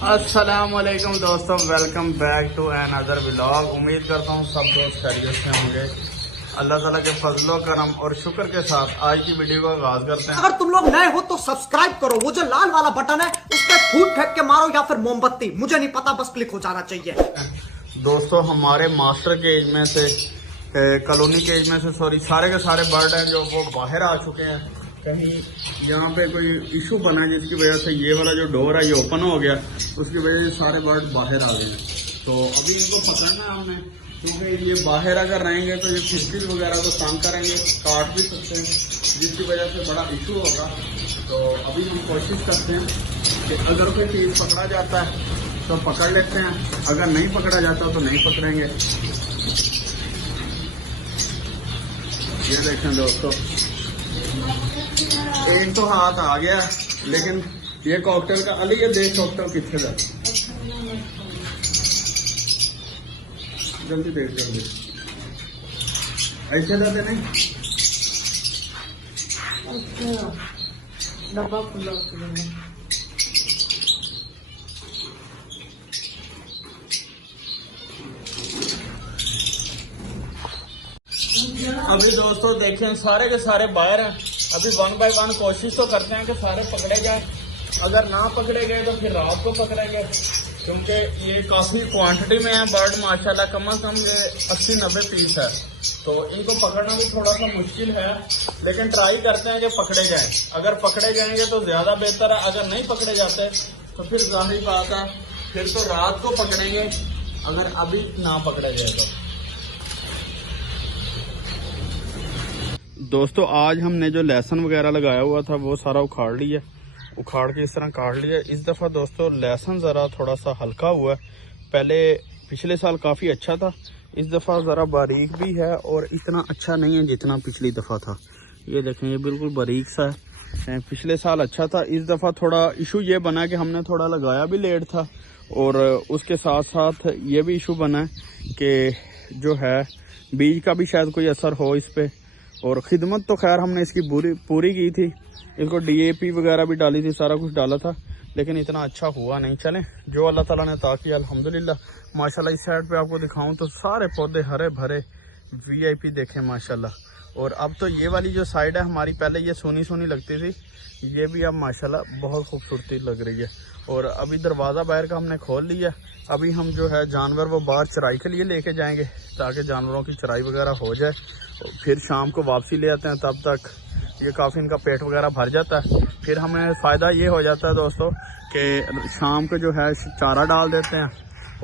अस्सलाम वालेकुम दोस्तों, welcome back to another vlog. उम्मीद करता हूँ सब दोस्त खैरियत से होंगे। अल्लाह ताला के फजलो करम और शुक्र के साथ आज की वीडियो का आगाज करते हैं। अगर तुम लोग नए हो तो सब्सक्राइब करो, वो जो लाल वाला बटन है उस पर फूट फेंक के मारो या फिर मोमबत्ती, मुझे नहीं पता, बस क्लिक हो जाना चाहिए। दोस्तों हमारे मास्टर के एज में से कॉलोनी के एज में से सारे के सारे बर्ड हैं जो वो बाहर आ चुके हैं। कहीं यहाँ पे कोई इशू बना है जिसकी वजह से ये वाला जो डोर है ये ओपन हो गया, उसकी वजह से सारे बर्ड बाहर आ गए हैं। तो अभी इनको पकड़ना है हमने, क्योंकि ये बाहर अगर रहेंगे तो ये खिड़की वगैरह को तंग करेंगे, काट भी सकते हैं, जिसकी वजह से बड़ा इशू होगा। तो अभी हम कोशिश करते हैं कि अगर कोई चीज़ पकड़ा जाता है तो पकड़ लेते हैं, अगर नहीं पकड़ा जाता तो नहीं पकड़ेंगे। ये देखें दोस्तों, एक तो हाथ आ गया, लेकिन ये कॉकटेल का अली, ये देख कॉकटेल कितने था, जल्दी देख जल्दी, ऐसे जाते नहीं डब्बा खुला। अभी दोस्तों देखें सारे के सारे बाहर हैं। अभी वन बाय वन कोशिश तो करते हैं कि सारे पकड़े जाए, अगर ना पकड़े गए तो फिर रात को पकड़ेंगे, क्योंकि ये काफी क्वांटिटी में है बर्ड माशाल्लाह, कम से कम ये 80-90 पीस है। तो इनको पकड़ना भी थोड़ा सा मुश्किल है, लेकिन ट्राई करते हैं कि पकड़े जाए। अगर पकड़े जाएंगे तो ज्यादा बेहतर है, अगर नहीं पकड़े जाते तो फिर जाहिर बात है फिर तो रात को पकड़ेंगे, अगर अभी ना पकड़े जाए तो। दोस्तों आज हमने जो लहसुन वगैरह लगाया हुआ था वो सारा उखाड़ लिया, उखाड़ के इस तरह काट लिया। इस दफ़ा दोस्तों लहसुन ज़रा थोड़ा सा हल्का हुआ है, पहले पिछले साल काफ़ी अच्छा था, इस दफ़ा ज़रा बारीक भी है और इतना अच्छा नहीं है जितना पिछली दफ़ा था। ये देखें ये बिल्कुल बारीक सा है, पिछले साल अच्छा था। इस दफ़ा थोड़ा इशू ये बना कि हमने थोड़ा लगाया भी लेट था, और उसके साथ साथ ये भी इशू बना है कि जो है बीज का भी शायद कोई असर हो इस पर। और खिदमत तो खैर हमने इसकी पूरी की थी, इसको DAP वगैरह भी डाली थी, सारा कुछ डाला था, लेकिन इतना अच्छा हुआ नहीं। चलें जो अल्लाह ताला ने अता किया अल्हम्दुलिल्लाह। माशाल्लाह इस साइड पे आपको दिखाऊं तो सारे पौधे हरे भरे VIP देखें माशाल्लाह। और अब तो ये वाली जो साइड है हमारी, पहले ये सोनी सोनी लगती थी, ये भी अब माशाल्लाह बहुत खूबसूरती लग रही है। और अभी दरवाज़ा बाहर का हमने खोल लिया, अभी हम जो है जानवर वो बाहर चराई के लिए लेके जाएंगे ताकि जानवरों की चराई वगैरह हो जाए, फिर शाम को वापसी ले आते हैं। तब तक ये काफ़ी इनका पेट वगैरह भर जाता है, फिर हमें फ़ायदा ये हो जाता है दोस्तों कि शाम को जो है चारा डाल देते हैं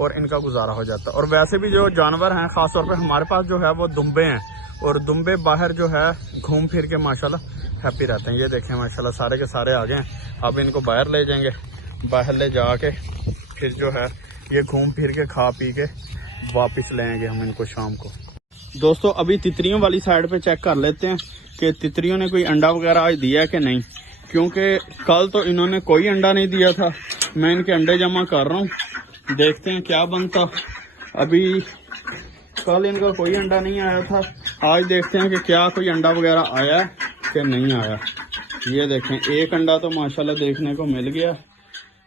और इनका गुजारा हो जाता है। और वैसे भी जो जानवर हैं ख़ास तौर पे हमारे पास जो है वो दुम्बे हैं, और दुम्बे बाहर जो है घूम फिर के माशाल्लाह हैप्पी रहते हैं। ये देखें माशाल्लाह सारे के सारे आ गए हैं, अब इनको बाहर ले जाएंगे, बाहर ले जाके फिर जो है ये घूम फिर के खा पी के वापस ले आएंगे हम इनको शाम को। दोस्तों अभी तितरियों वाली साइड पे चेक कर लेते हैं कि तितरियों ने कोई अंडा वगैरह आज दिया है कि नहीं, क्योंकि कल तो इन्होंने कोई अंडा नहीं दिया था। मैं इनके अंडे जमा कर रहा हूँ, देखते हैं क्या बनता। अभी कल इनका कोई अंडा नहीं आया था, आज देखते हैं कि क्या कोई अंडा वगैरह आया कि नहीं आया। ये देखें एक अंडा तो माशाल्लाह देखने को मिल गया,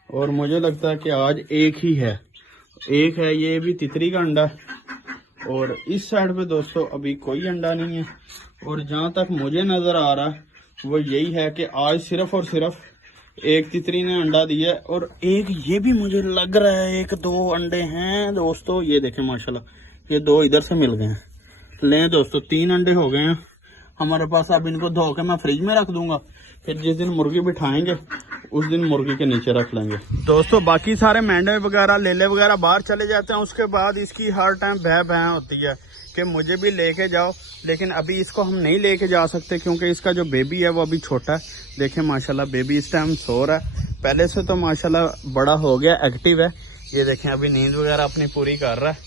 और मुझे लगता है कि आज एक ही है, एक है, ये भी तितरी का अंडा। और इस साइड पे दोस्तों अभी कोई अंडा नहीं है, और जहाँ तक मुझे नज़र आ रहा है वो यही है कि आज सिर्फ और सिर्फ एक तितरी ने अंडा दिया है, और एक ये भी मुझे लग रहा है 1-2 अंडे हैं दोस्तों। ये देखें माशाल्लाह ये 2 इधर से मिल गए हैं। लें दोस्तों 3 अंडे हो गए हैं हमारे पास। अब इनको धो के मैं फ्रिज में रख दूंगा, फिर जिस दिन मुर्गी बिठाएंगे उस दिन मुर्गी के नीचे रख लेंगे। दोस्तों बाकी सारे मेंढे वगैरह लेले वगैरह बाहर चले जाते हैं, उसके बाद इसकी हर टाइम भैं होती है कि मुझे भी लेके जाओ, लेकिन अभी इसको हम नहीं लेके जा सकते क्योंकि इसका जो बेबी है वो अभी छोटा है। देखें माशाल्लाह बेबी इस टाइम सो रहा है, पहले से तो माशाल्लाह बड़ा हो गया, एक्टिव है। ये देखें अभी नींद वगैरह अपनी पूरी कर रहा है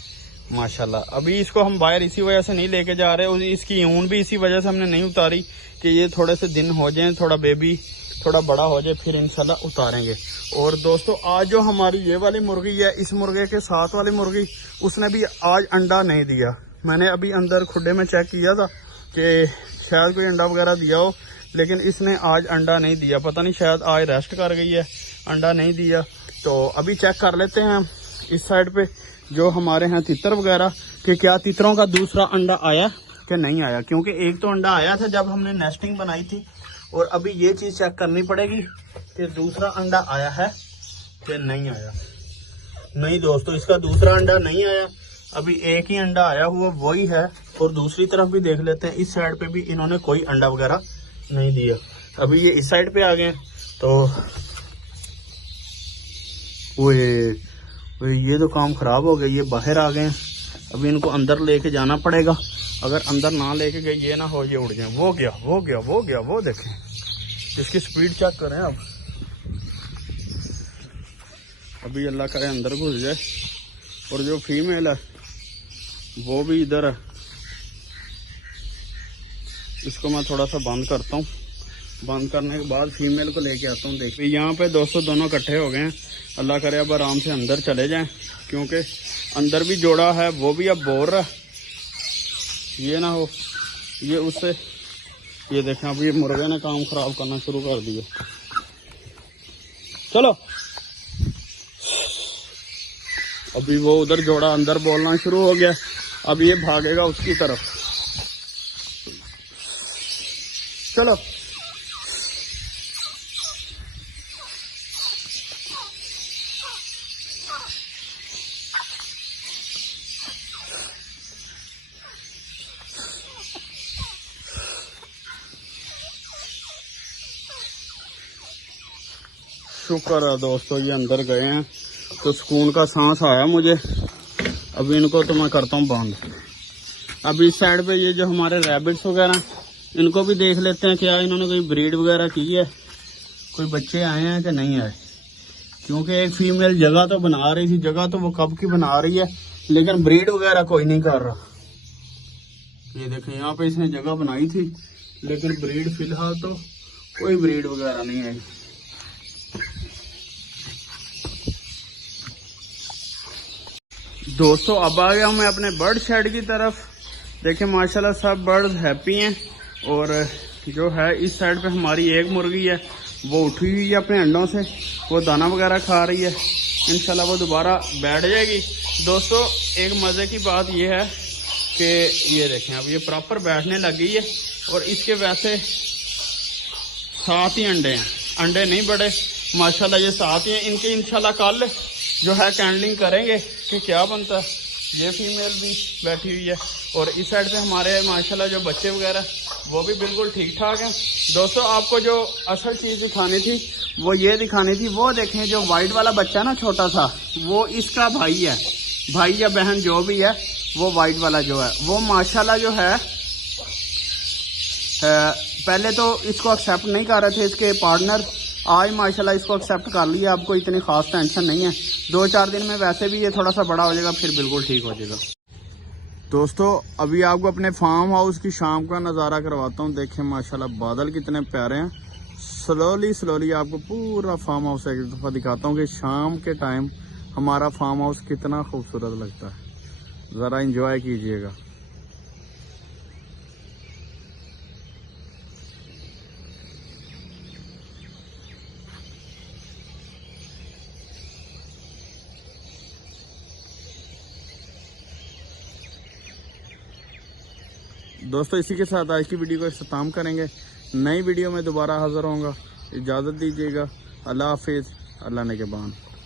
माशाल्लाह। अभी इसको हम बाहर इसी वजह से नहीं लेके जा रहे, इसकी ऊन भी इसी वजह से हमने नहीं उतारी कि ये थोड़े से दिन हो जाए, थोड़ा बेबी थोड़ा बड़ा हो जाए, फिर इंशाल्लाह उतारेंगे। और दोस्तों आज जो हमारी ये वाली मुर्गी है, इस मुर्गे के साथ वाली मुर्गी, उसने भी आज अंडा नहीं दिया। मैंने अभी अंदर खुड्डे में चेक किया था कि शायद कोई अंडा वगैरह दिया हो, लेकिन इसने आज अंडा नहीं दिया, पता नहीं शायद आज रेस्ट कर गई है, अंडा नहीं दिया। तो अभी चेक कर लेते हैं इस साइड पे जो हमारे हैं तितर वगैरह कि क्या तितरों का दूसरा अंडा आया कि नहीं आया, क्योंकि एक तो अंडा आया था जब हमने नेस्टिंग बनाई थी, और अभी ये चीज़ चेक करनी पड़ेगी कि दूसरा अंडा आया है कि नहीं आया। नहीं दोस्तों, इसका दूसरा अंडा नहीं आया, अभी एक ही अंडा आया हुआ वही है। और दूसरी तरफ भी देख लेते हैं, इस साइड पे भी इन्होंने कोई अंडा वगैरह नहीं दिया। अभी ये इस साइड पे आ गए तो ये तो काम खराब हो गया, ये बाहर आ गए। अभी इनको अंदर लेके जाना पड़ेगा, अगर अंदर ना लेके गए ये ना हो ये उड़ जाए। वो गया, वो देखें, इसकी स्पीड चेक करें आप। अभी अल्लाह करे अंदर घुस जाए। और जो फीमेल है वो भी इधर है, इसको मैं थोड़ा सा बंद करता हूँ। बंद करने के बाद फीमेल को लेके आता हूँ। देखिए यहाँ पे दोस्तों दोनों इकट्ठे हो गए हैं। अल्लाह करे अब आराम से अंदर चले जाएं, क्योंकि अंदर भी जोड़ा है, वो भी अब बोल रहा है, ये ना हो ये उससे। ये देखें अब ये मुर्गे ने काम खराब करना शुरू कर दिया। चलो अभी वो उधर जोड़ा अंदर बोलना शुरू हो गया, अब ये भागेगा उसकी तरफ। चलो शुक्र है दोस्तों ये अंदर गए हैं तो सुकून का सांस आया मुझे। अभी इनको तो मैं करता हूँ बंद। अभी इस साइड पे ये जो हमारे रैबिट्स वगैरह, इनको भी देख लेते हैं क्या इन्होंने कोई ब्रीड वगैरह की है, कोई बच्चे आए हैं कि नहीं आए। क्योंकि एक फीमेल जगह तो बना रही थी, जगह तो वो कब की बना रही है, लेकिन ब्रीड वगैरह कोई नहीं कर रहा। ये देखें यहाँ पे इसने जगह बनाई थी, लेकिन ब्रीड फिलहाल तो कोई ब्रीड वगैरह नहीं आई। दोस्तों अब आ गया मैं अपने बर्ड शेड की तरफ। देखें माशाल्लाह सब बर्ड्स हैप्पी हैं। और जो है इस साइड पे हमारी एक मुर्गी है, वो उठी हुई है अपने अंडों से, वो दाना वगैरह खा रही है। इंशाल्लाह वो दोबारा बैठ जाएगी। दोस्तों एक मज़े की बात ये है कि ये देखें अब ये प्रॉपर बैठने लग गई है। और इसके वैसे 7 ही अंडे हैं, अंडे नहीं बड़े माशाल्लाह, ये 7 ही हैं। इनके इंशाल्लाह कल जो है कैंडलिंग करेंगे कि क्या बनता है। ये फीमेल भी बैठी हुई है। और इस साइड पे हमारे माशाल्लाह जो बच्चे वगैरह वो भी बिल्कुल ठीक ठाक हैं। दोस्तों आपको जो असल चीज़ दिखानी थी वो ये दिखानी थी, वो देखें जो वाइट वाला बच्चा ना छोटा सा, वो इसका भाई है, भाई या बहन जो भी है, वो वाइट वाला जो है वो माशाल्लाह जो है पहले तो इसको एक्सेप्ट नहीं कर रहे थे इसके पार्टनर, आज माशाल्लाह इसको एक्सेप्ट कर लिया। आपको इतनी खास टेंशन नहीं है, 2-4 दिन में वैसे भी ये थोड़ा सा बड़ा हो जाएगा, फिर बिल्कुल ठीक हो जाएगा। दोस्तों अभी आपको अपने फार्म हाउस की शाम का नज़ारा करवाता हूँ। देखें माशाल्लाह बादल कितने प्यारे हैं। स्लोली आपको पूरा फार्म हाउस एक दफ़ा दिखाता हूँ कि शाम के टाइम हमारा फार्म हाउस कितना खूबसूरत लगता है। ज़रा इंजॉय कीजिएगा। दोस्तों इसी के साथ आज की वीडियो को इख्तिताम करेंगे। नई वीडियो में दोबारा हाजिर होऊंगा। इजाज़त दीजिएगा। अल्लाह हाफिज़। अल्लाह ने के बान।